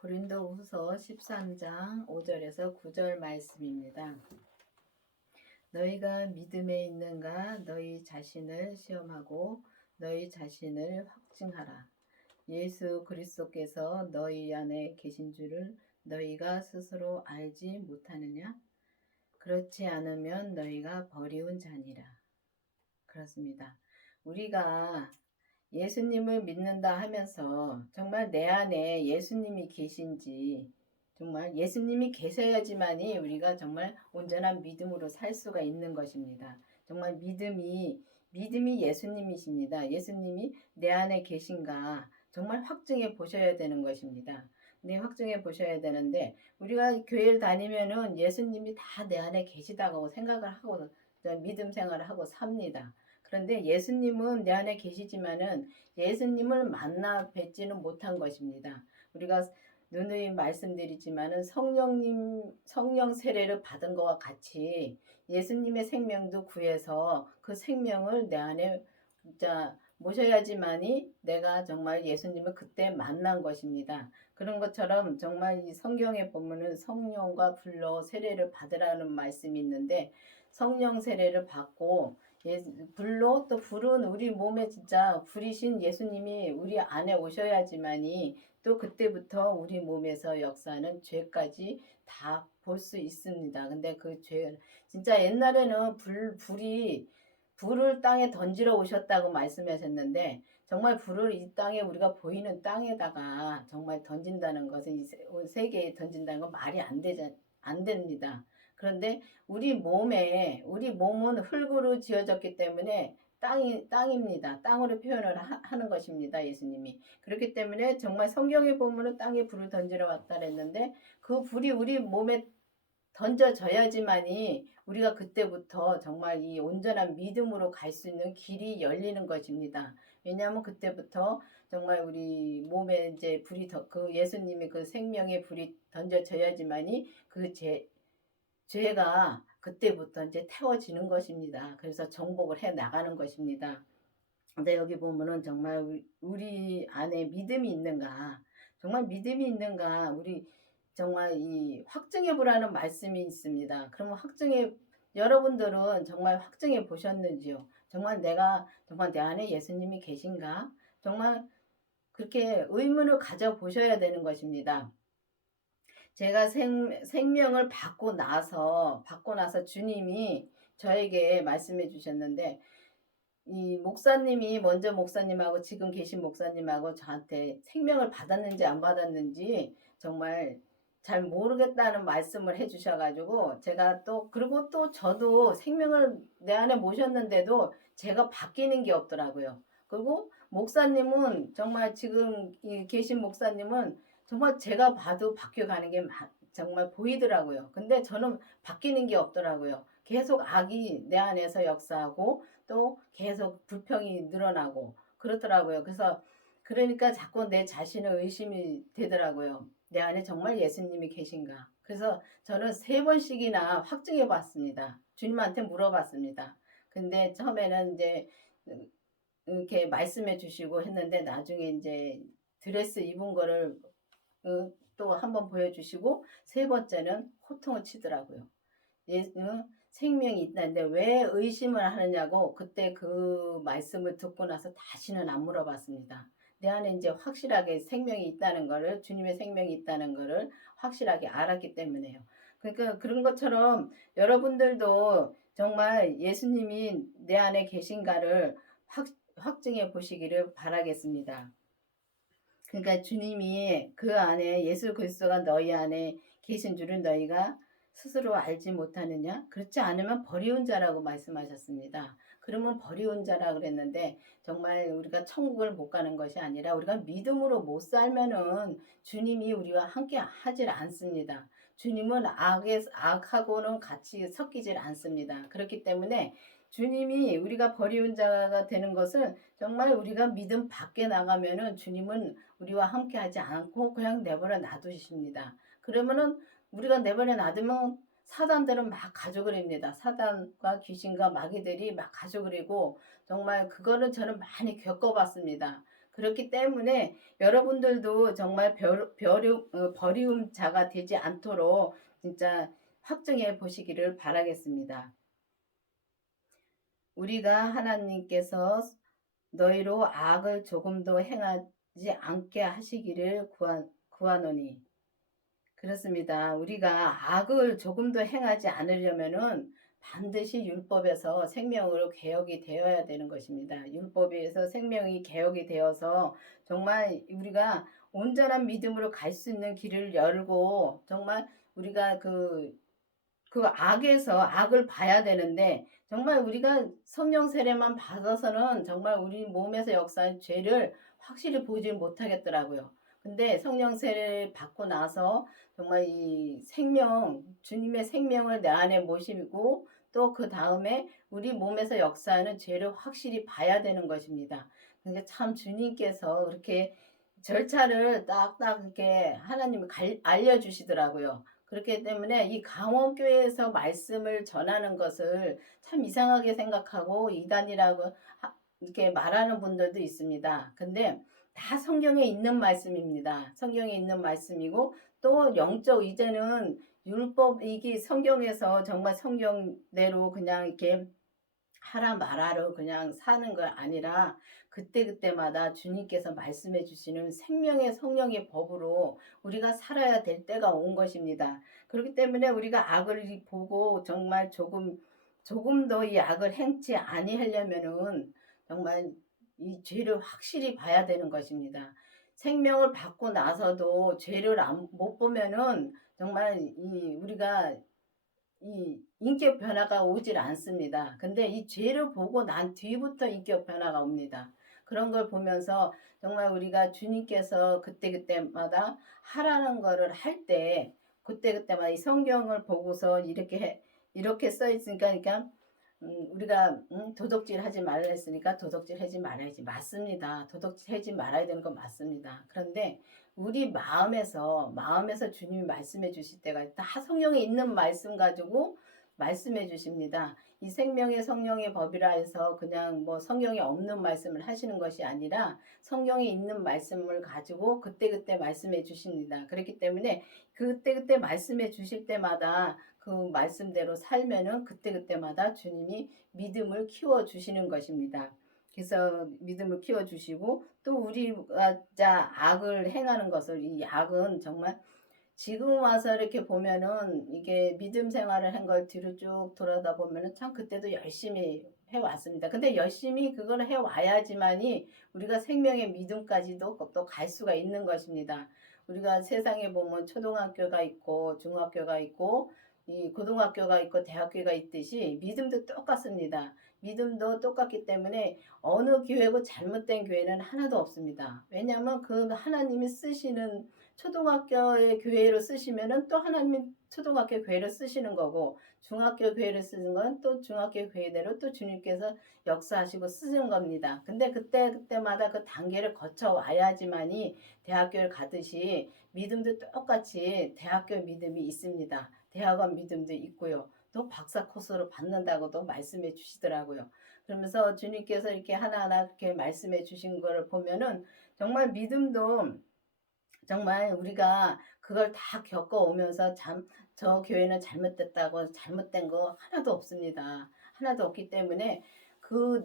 고린도후서 13장 5절에서 9절 말씀입니다. 너희가 믿음에 있는가 너희 자신을 시험하고 너희 자신을 확증하라. 예수 그리스도께서 너희 안에 계신 줄을 너희가 스스로 알지 못하느냐? 그렇지 않으면 너희가 버리운 자니라. 그렇습니다. 우리가 예수님을 믿는다 하면서 정말 내 안에 예수님이 계신지, 정말 예수님이 계셔야지만이 우리가 정말 온전한 믿음으로 살 수가 있는 것입니다. 정말 믿음이 예수님이십니다. 예수님이 내 안에 계신가 정말 확증해 보셔야 되는 것입니다. 네, 확증해 보셔야 되는데 우리가 교회를 다니면은 예수님이 다 내 안에 계시다고 생각을 하고 믿음 생활을 하고 삽니다. 그런데 예수님은 내 안에 계시지만은 예수님을 만나 뵙지는 못한 것입니다. 우리가 누누이 말씀드리지만은 성령 세례를 받은 것과 같이 예수님의 생명도 구해서 그 생명을 내 안에 진짜 모셔야지만이 내가 정말 예수님을 그때 만난 것입니다. 그런 것처럼 정말 이 성경에 보면은 성령과 불로 세례를 받으라는 말씀이 있는데 성령 세례를 받고 불로 또 불은 우리 몸에 진짜 불이신 예수님이 우리 안에 오셔야지만이 또 그때부터 우리 몸에서 역사하는 죄까지 다 볼 수 있습니다. 근데 그 죄 진짜 옛날에는 불을 땅에 던지러 오셨다고 말씀하셨는데 정말 불을 이 땅에 우리가 보이는 땅에다가 정말 던진다는 것은 이 세계에 던진다는 건 말이 안 됩니다. 그런데 우리 몸은 흙으로 지어졌기 때문에 땅입니다. 땅으로 표현을 하는 것입니다. 예수님이. 그렇기 때문에 정말 성경에 보면은 땅에 불을 던지러 왔다 그랬는데 그 불이 우리 몸에 던져져야지만이 우리가 그때부터 정말 이 온전한 믿음으로 갈 수 있는 길이 열리는 것입니다. 왜냐하면 그때부터 정말 우리 몸에 이제 그 예수님이 그 생명의 불이 던져져야지만이 그 죄가 그때부터 이제 태워지는 것입니다. 그래서 정복을 해 나가는 것입니다. 근데 여기 보면은 정말 우리 안에 믿음이 있는가, 정말 믿음이 있는가, 우리 정말 이 확증해 보라는 말씀이 있습니다. 그러면 여러분들은 정말 확증해 보셨는지요? 정말 정말 내 안에 예수님이 계신가? 정말 그렇게 의문을 가져 보셔야 되는 것입니다. 제가 생명을 받고 나서 주님이 저에게 말씀해 주셨는데 이 목사님이 먼저 목사님하고 지금 계신 목사님하고 저한테 생명을 받았는지 안 받았는지 정말 잘 모르겠다는 말씀을 해 주셔가지고 제가 그리고 또 저도 생명을 내 안에 모셨는데도 제가 바뀌는 게 없더라고요. 그리고 목사님은 정말 지금 계신 목사님은 정말 제가 봐도 바뀌어가는 게 정말 보이더라고요. 근데 저는 바뀌는 게 없더라고요. 계속 악이 내 안에서 역사하고 또 계속 불평이 늘어나고 그렇더라고요. 그러니까 자꾸 내 자신을 의심이 되더라고요. 내 안에 정말 예수님이 계신가. 그래서 저는 3번씩이나 확증해 봤습니다. 주님한테 물어봤습니다. 근데 처음에는 이제 이렇게 말씀해 주시고 했는데 나중에 이제 드레스 입은 거를 또 한번 보여주시고 3번째는 호통을 치더라고요. 생명이 있다는데 왜 의심을 하느냐고 그때 그 말씀을 듣고 나서 다시는 안 물어봤습니다. 내 안에 이제 확실하게 생명이 있다는 거를, 주님의 생명이 있다는 거를 확실하게 알았기 때문에요. 그러니까 그런 것처럼 여러분들도 정말 예수님이 내 안에 계신가를 확증해 보시기를 바라겠습니다. 그러니까 주님이 그 안에 예수 그리스도가 너희 안에 계신 줄을 너희가 스스로 알지 못하느냐? 그렇지 않으면 버리운 자라고 말씀하셨습니다. 그러면 버리운 자라 그랬는데 정말 우리가 천국을 못 가는 것이 아니라 우리가 믿음으로 못 살면은 주님이 우리와 함께 하질 않습니다. 주님은 악하고는 같이 섞이질 않습니다. 그렇기 때문에 주님이 우리가 버리운 자가 되는 것은 정말 우리가 믿음 밖에 나가면은 주님은 우리와 함께 하지 않고 그냥 내버려 놔두십니다. 그러면은 우리가 내버려 놔두면 사단들은 막 가져그립니다. 사단과 귀신과 마귀들이 막 가져그리고 정말 그거는 저는 많이 겪어봤습니다. 그렇기 때문에 여러분들도 정말 버리움자가 되지 않도록 진짜 확증해 보시기를 바라겠습니다. 우리가 하나님께서 너희로 악을 조금도 행하지 않게 하시기를 구하노니. 그렇습니다. 우리가 악을 조금도 행하지 않으려면은 반드시 율법에서 생명으로 개혁이 되어야 되는 것입니다. 율법에서 생명이 개혁이 되어서 정말 우리가 온전한 믿음으로 갈 수 있는 길을 열고 정말 우리가 그 악에서 악을 봐야 되는데 정말 우리가 성령 세례만 받아서는 정말 우리 몸에서 역사한 죄를 확실히 보지 못하겠더라고요. 근데 성령 세례를 받고 나서 정말 이 생명, 주님의 생명을 내 안에 모시고 또 그 다음에 우리 몸에서 역사하는 죄를 확실히 봐야 되는 것입니다. 그러니까 참 주님께서 그렇게 절차를 딱딱 이렇게 하나님이 알려주시더라고요. 그렇기 때문에 이 강원교회에서 말씀을 전하는 것을 참 이상하게 생각하고 이단이라고 이렇게 말하는 분들도 있습니다. 근데 다 성경에 있는 말씀입니다. 성경에 있는 말씀이고 또 영적 이제는 율법 이게 성경에서 정말 성경대로 그냥 이렇게 하라 말아로 그냥 사는 거 아니라 그때그때마다 주님께서 말씀해 주시는 생명의 성령의 법으로 우리가 살아야 될 때가 온 것입니다. 그렇기 때문에 우리가 악을 보고 정말 조금 더 이 악을 행치 아니하려면은 정말 이 죄를 확실히 봐야 되는 것입니다. 생명을 받고 나서도 죄를 못 보면은 정말 이 우리가 이 인격 변화가 오질 않습니다. 근데 이 죄를 보고 난 뒤부터 인격 변화가 옵니다. 그런 걸 보면서 정말 우리가 주님께서 그때그때마다 하라는 거를 할 때 그때그때마다 이 성경을 보고서 이렇게 써 있으니까 그러니까 우리가 도덕질 하지 말라 했으니까 도덕질 하지 말아야지. 맞습니다. 도덕질 하지 말아야 되는 건 맞습니다. 그런데 우리 마음에서 주님이 말씀해 주실 때가 다 성경에 있는 말씀 가지고 말씀해 주십니다. 이 생명의 성령의 법이라 해서 그냥 뭐 성경에 없는 말씀을 하시는 것이 아니라 성경에 있는 말씀을 가지고 그때그때 말씀해 주십니다. 그렇기 때문에 그때그때 말씀해 주실 때마다 그 말씀대로 살면은 그때그때마다 주님이 믿음을 키워 주시는 것입니다. 그래서 믿음을 키워 주시고 또 우리가 자 악을 행하는 것을 이 악은 정말 지금 와서 이렇게 보면은 이게 믿음 생활을 한 걸 뒤로 쭉 돌아다 보면은 참 그때도 열심히 해 왔습니다. 근데 열심히 그걸 해 와야지만이 우리가 생명의 믿음까지도 또 갈 수가 있는 것입니다. 우리가 세상에 보면 초등학교가 있고 중학교가 있고 이 고등학교가 있고 대학교가 있듯이 믿음도 똑같습니다. 믿음도 똑같기 때문에 어느 교회고 잘못된 교회는 하나도 없습니다. 왜냐하면 그 하나님이 쓰시는 초등학교의 교회로 쓰시면은 또 하나님이 초등학교 교회를 쓰시는 거고 중학교 교회를 쓰는 건 또 중학교 교회대로 또 주님께서 역사하시고 쓰는 겁니다. 근데 그때마다 그 단계를 거쳐 와야지만이 대학교를 가듯이 믿음도 똑같이 대학교 믿음이 있습니다. 대학원 믿음도 있고요. 또 박사 코스로 받는다고도 말씀해 주시더라고요. 그러면서 주님께서 이렇게 하나하나 이렇게 말씀해 주신 거를 보면은 정말 믿음도 정말 우리가 그걸 다 겪어오면서 저 교회는 잘못됐다고 잘못된 거 하나도 없습니다. 하나도 없기 때문에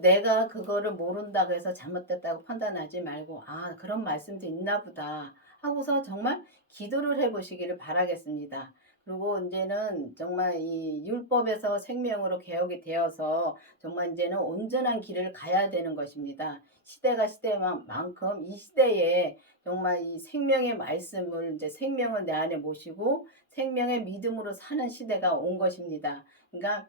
내가 그거를 모른다고 해서 잘못됐다고 판단하지 말고 아 그런 말씀도 있나 보다 하고서 정말 기도를 해 보시기를 바라겠습니다. 그리고 이제는 정말 이 율법에서 생명으로 개혁이 되어서 정말 이제는 온전한 길을 가야 되는 것입니다. 시대가 시대만큼 이 시대에 정말 이 생명의 말씀을 이제 생명을 내 안에 모시고 생명의 믿음으로 사는 시대가 온 것입니다. 그러니까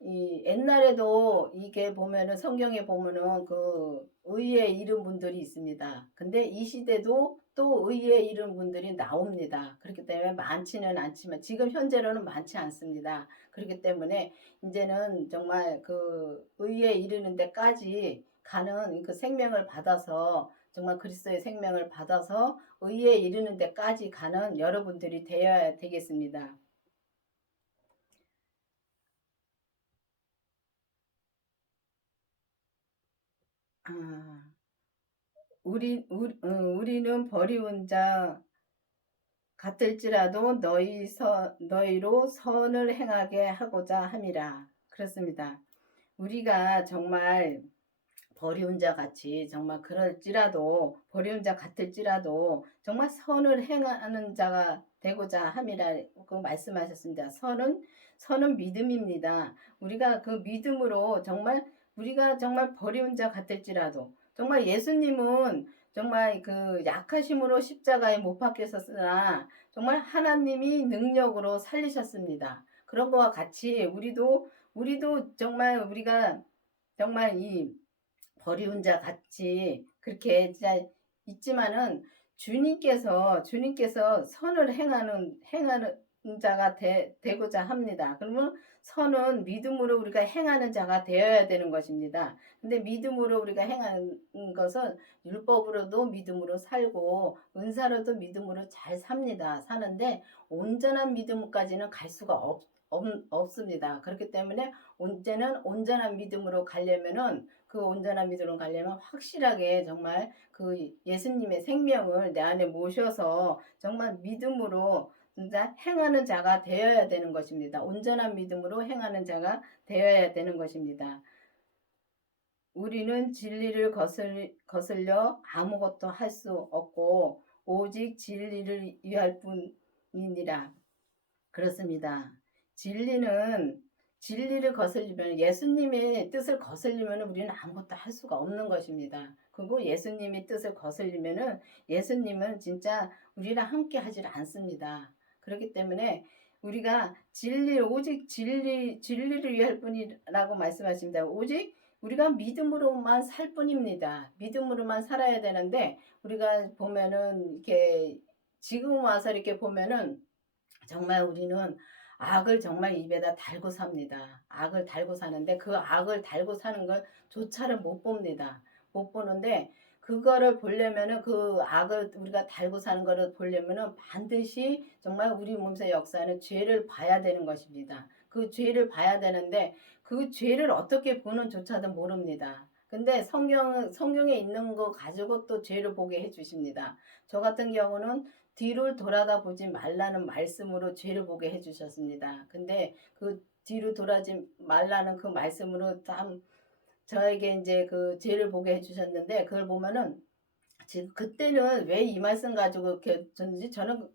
이 옛날에도 이게 보면은 성경에 보면은 그 의에 이른 분들이 있습니다. 근데 이 시대도 또 의에 이른 분들이 나옵니다. 그렇기 때문에 많지는 않지만 지금 현재로는 많지 않습니다. 그렇기 때문에 이제는 정말 그 의에 이르는 데까지 가는 그 생명을 받아서 정말 그리스도의 생명을 받아서 의에 이르는 데까지 가는 여러분들이 되어야 되겠습니다. 아. 우리는 버리운 자 같을지라도 너희로 선을 행하게 하고자 함이라. 그렇습니다. 우리가 정말 버리운 자 같이 정말 그럴지라도 버리운 자 같을지라도 정말 선을 행하는 자가 되고자 함이라고 말씀하셨습니다. 선은 믿음입니다. 우리가 그 믿음으로 정말 우리가 정말 버리운 자 같을지라도 정말 예수님은 정말 그 약하심으로 십자가에 못 박히셨으나 정말 하나님이 능력으로 살리셨습니다. 그런 거와 같이 우리도 정말 우리가 정말 이 버리운 자 같이 그렇게 진짜 있지만은 주님께서 선을 행하는 자가 되고자 합니다. 그러면 선은 믿음으로 우리가 행하는 자가 되어야 되는 것입니다. 근데 믿음으로 우리가 행하는 것은 율법으로도 믿음으로 살고 은사로도 믿음으로 잘 사는데 온전한 믿음까지는 갈 수가 없습니다. 그렇기 때문에 온전한 믿음으로 가려면은 그 온전한 믿음으로 가려면 확실하게 정말 그 예수님의 생명을 내 안에 모셔서 정말 믿음으로 진짜 행하는 자가 되어야 되는 것입니다. 온전한 믿음으로 행하는 자가 되어야 되는 것입니다. 우리는 진리를 거슬려 아무것도 할 수 없고 오직 진리를 위할 뿐이니라. 그렇습니다. 진리를 거슬리면 예수님의 뜻을 거슬리면 우리는 아무것도 할 수가 없는 것입니다. 그리고 예수님의 뜻을 거슬리면은 예수님은 진짜 우리랑 함께 하질 않습니다. 그렇기 때문에 우리가 오직 진리를 위할 뿐이라고 말씀하십니다. 오직 우리가 믿음으로만 살 뿐입니다. 믿음으로만 살아야 되는데 우리가 보면은 이렇게 지금 와서 이렇게 보면은 정말 우리는 악을 정말 입에다 달고 삽니다. 악을 달고 사는데 그 악을 달고 사는 걸 조차를 못 봅니다. 못 보는데 그거를 보려면은 그 악을 우리가 달고 사는 거를 보려면은 반드시 정말 우리 몸새 역사는 죄를 봐야 되는 것입니다. 그 죄를 봐야 되는데 그 죄를 어떻게 보는 조차도 모릅니다. 근데 성경에 있는 거 가지고 또 죄를 보게 해 주십니다. 저 같은 경우는 뒤를 돌아다 보지 말라는 말씀으로 죄를 보게 해주셨습니다. 근데 그 뒤로 돌아지 말라는 그 말씀으로 참 저에게 이제 그 죄를 보게 해주셨는데 그걸 보면은 지금 그때는 왜 이 말씀 가지고 이렇게 줬는지 저는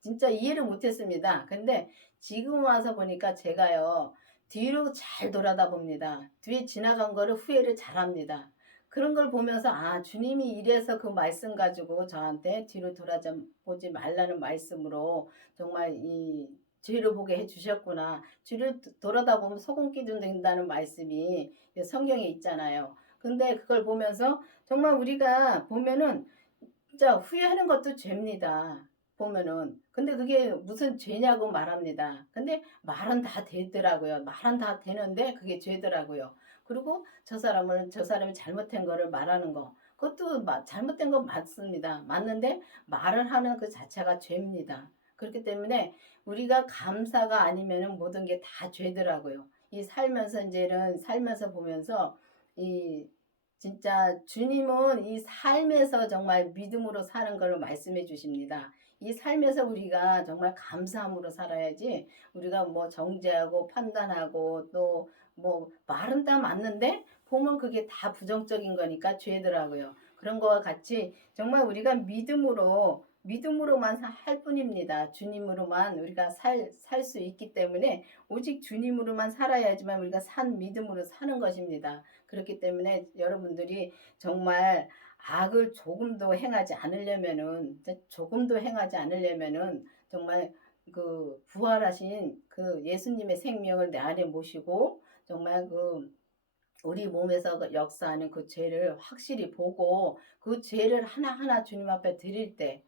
진짜 이해를 못했습니다. 근데 지금 와서 보니까 제가요 뒤로 잘 돌아다 봅니다. 뒤에 지나간 거를 후회를 잘합니다. 그런 걸 보면서 아 주님이 이래서 그 말씀 가지고 저한테 뒤로 돌아보지 말라는 말씀으로 정말 이 죄를 보게 해주셨구나. 뒤를 돌아다 보면 소금기 된다는 말씀이 성경에 있잖아요. 근데 그걸 보면서 정말 우리가 보면은 진짜 후회하는 것도 죄입니다. 보면은. 근데 그게 무슨 죄냐고 말합니다. 근데 말은 다 되더라고요. 말은 다 되는데 그게 죄더라고요. 그리고 저 사람이 잘못한 거를 말하는 거. 그것도 잘못된 건 맞습니다. 맞는데 말을 하는 그 자체가 죄입니다. 그렇기 때문에 우리가 감사가 아니면은 모든 게 다 죄더라고요. 이 살면서 이제는 살면서 보면서 이 진짜 주님은 이 삶에서 정말 믿음으로 사는 걸로 말씀해 주십니다. 이 삶에서 우리가 정말 감사함으로 살아야지 우리가 뭐 정죄하고 판단하고 또 뭐 말은 다 맞는데 보면 그게 다 부정적인 거니까 죄더라고요. 그런 거와 같이 정말 우리가 믿음으로만 할 뿐입니다. 주님으로만 우리가 살 수 있기 때문에 오직 주님으로만 살아야지만 우리가 믿음으로 사는 것입니다. 그렇기 때문에 여러분들이 정말 악을 조금도 행하지 않으려면은 정말 그 부활하신 그 예수님의 생명을 내 안에 모시고 정말 그 우리 몸에서 그 역사하는 그 죄를 확실히 보고 그 죄를 하나하나 주님 앞에 드릴 때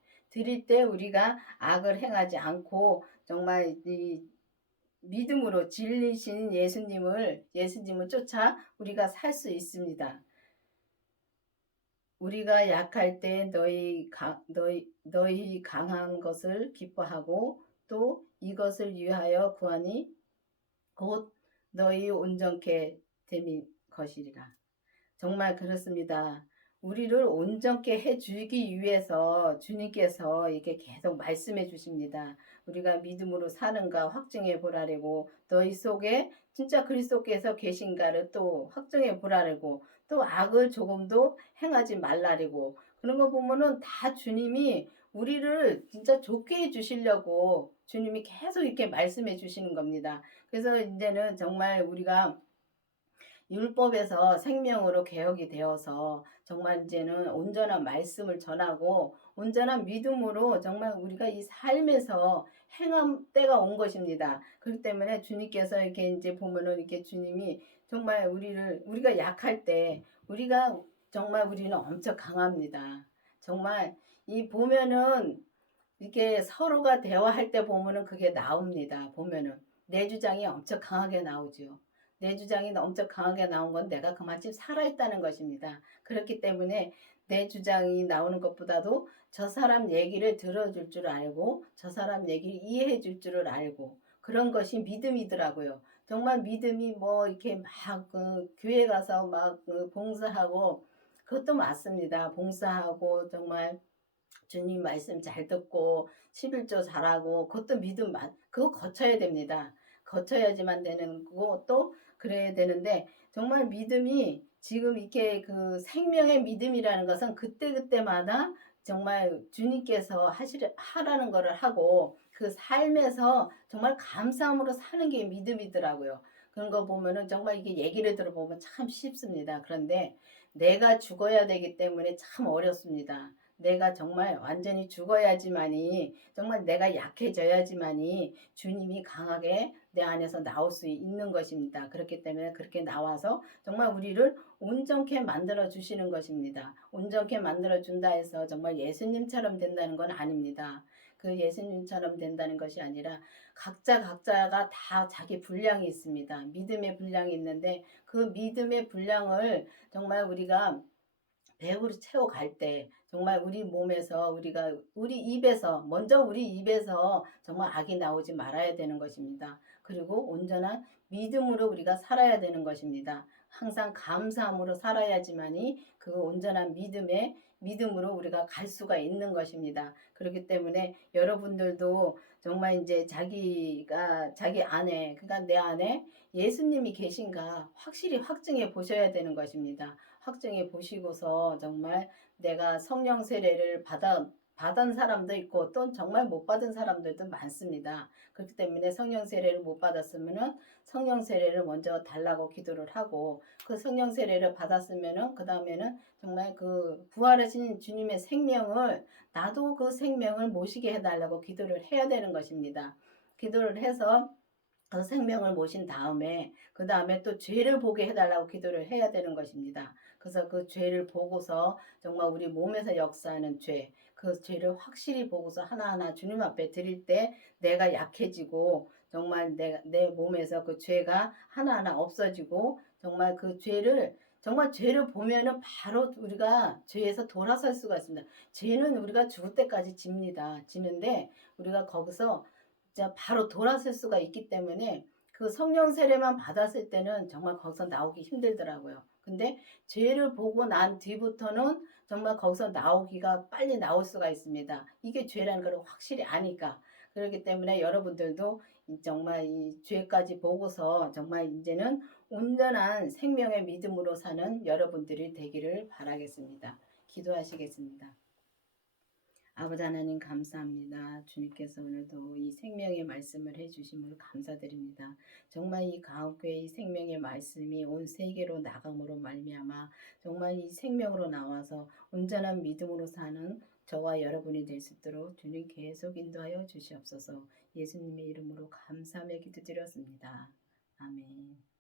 우리가 악을 행하지 않고 정말 이 믿음으로 진리신 예수님을 쫓아 우리가 살 수 있습니다. 우리가 약할 때 너희 강한 것을 기뻐하고 또 이것을 위하여 구하니 곧 너희 온전케 됨이 것이리라. 정말 그렇습니다. 우리를 온전케 해 주기 위해서 주님께서 이렇게 계속 말씀해 주십니다. 우리가 믿음으로 사는가 확증해 보라고, 너희 속에 진짜 그리스도께서 계신가를 또 확증해 보라고, 또 악을 조금도 행하지 말라고. 그런 거 보면은 다 주님이 우리를 진짜 좋게 해 주시려고 주님이 계속 이렇게 말씀해 주시는 겁니다. 그래서 이제는 정말 우리가 율법에서 생명으로 개혁이 되어서 정말 이제는 온전한 말씀을 전하고 온전한 믿음으로 정말 우리가 이 삶에서 행함 때가 온 것입니다. 그렇기 때문에 주님께서 이렇게 이제 보면은 이렇게 주님이 정말 우리가 약할 때 우리가 정말 우리는 엄청 강합니다. 정말 이 보면은 이게 서로가 대화할 때 보면은 그게 나옵니다. 보면은 내 주장이 엄청 강하게 나오죠. 내 주장이 엄청 강하게 나온 건 내가 그만큼 살아있다는 것입니다. 그렇기 때문에 내 주장이 나오는 것보다도 저 사람 얘기를 들어줄 줄 알고 저 사람 얘기를 이해해 줄 줄을 알고 그런 것이 믿음이더라고요. 정말 믿음이 뭐 이렇게 막 그 교회 가서 막그 봉사하고 그것도 맞습니다. 봉사하고 정말 주님 말씀 잘 듣고 11조 잘하고 그것도 그거 거쳐야 됩니다. 거쳐야지만 되는 거고 또 그래야 되는데 정말 믿음이 지금 이렇게 그 생명의 믿음이라는 것은 그때그때마다 정말 주님께서 하라는 거를 하고 그 삶에서 정말 감사함으로 사는 게 믿음이더라고요. 그런 거 보면은 정말 이게 얘기를 들어보면 참 쉽습니다. 그런데 내가 죽어야 되기 때문에 참 어렵습니다. 내가 정말 완전히 죽어야지만이 정말 내가 약해져야지만이 주님이 강하게 내 안에서 나올 수 있는 것입니다. 그렇기 때문에 그렇게 나와서 정말 우리를 온전케 만들어 주시는 것입니다. 온전케 만들어 준다 해서 정말 예수님처럼 된다는 건 아닙니다. 그 예수님처럼 된다는 것이 아니라 각자가 다 자기 분량이 있습니다. 믿음의 분량이 있는데 그 믿음의 분량을 정말 우리가 배우로 채워갈 때 정말 우리 몸에서 우리 입에서 먼저 우리 입에서 정말 악이 나오지 말아야 되는 것입니다. 그리고 온전한 믿음으로 우리가 살아야 되는 것입니다. 항상 감사함으로 살아야지만이 그 온전한 믿음으로 우리가 갈 수가 있는 것입니다. 그렇기 때문에 여러분들도 정말 이제 자기 안에 그러니까 내 안에 예수님이 계신가 확실히 확증해 보셔야 되는 것입니다. 확증해 보시고서 정말 내가 성령 세례를 받은 사람도 있고 또 정말 못 받은 사람들도 많습니다. 그렇기 때문에 성령 세례를 못 받았으면은 성령 세례를 먼저 달라고 기도를 하고 그 성령 세례를 받았으면은 그 다음에는 정말 그 부활하신 주님의 생명을 나도 그 생명을 모시게 해달라고 기도를 해야 되는 것입니다. 기도를 해서 그 생명을 모신 다음에 그 다음에 또 죄를 보게 해달라고 기도를 해야 되는 것입니다. 그래서 그 죄를 보고서 정말 우리 몸에서 역사하는 그 죄를 확실히 보고서 하나하나 주님 앞에 드릴 때 내가 약해지고 정말 내 몸에서 그 죄가 하나하나 없어지고 정말 죄를 보면은 바로 우리가 죄에서 돌아설 수가 있습니다. 죄는 우리가 죽을 때까지 지는데 우리가 거기서 진짜 바로 돌아설 수가 있기 때문에 그 성령 세례만 받았을 때는 정말 거기서 나오기 힘들더라고요. 근데 죄를 보고 난 뒤부터는 정말 거기서 나오기가 빨리 나올 수가 있습니다. 이게 죄라는 걸 확실히 아니까. 그렇기 때문에 여러분들도 정말 이 죄까지 보고서 정말 이제는 온전한 생명의 믿음으로 사는 여러분들이 되기를 바라겠습니다. 기도하시겠습니다. 아버지 하나님 감사합니다. 주님께서 오늘도 이 생명의 말씀을 해주심을 감사드립니다. 정말 이 가옥교회 이 생명의 말씀이 온 세계로 나감으로 말미암아 정말 이 생명으로 나와서 온전한 믿음으로 사는 저와 여러분이 될 수 있도록 주님 계속 인도하여 주시옵소서. 예수님의 이름으로 감사하며 기도드렸습니다. 아멘.